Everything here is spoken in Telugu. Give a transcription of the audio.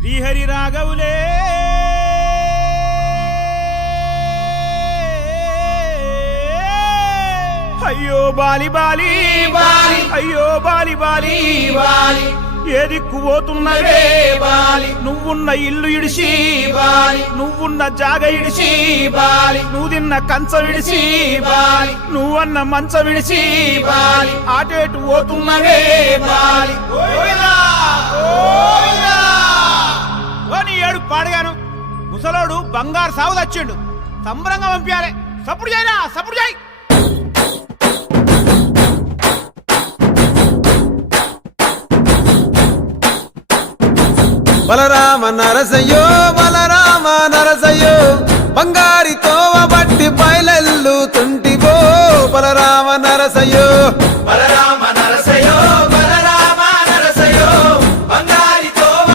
శ్రీహరి రాఘవులే అయ్యో బాలి బాలి బాలి అయ్యో బాలి బాలి బాలి ఏ దిక్కు పోతున్నవే బాలి నువ్వున్న ఇల్లు ఇడిసి బాలి నువ్వున్న జాగ ఇడిసి బాలి నువ్వు తిన్న కంచం ఇడిసి బాలి నువ్వన్న మంచం ఇడిసి బాలి ఆటేటు పోతున్నవే బాలి నీ ఏడు పాడగాను ముసలోడు బంగారు సాగు తెచ్చిండు సంబరంగా పంపించాలి సప్పుడు చేయరా సప్పుడు చేయి బలరామ నరసయ్యో బలరామ నరసయ్యో బంగారి తోవ బట్టి బయలెల్లు తుంటివో బలరామ నరసయ్యో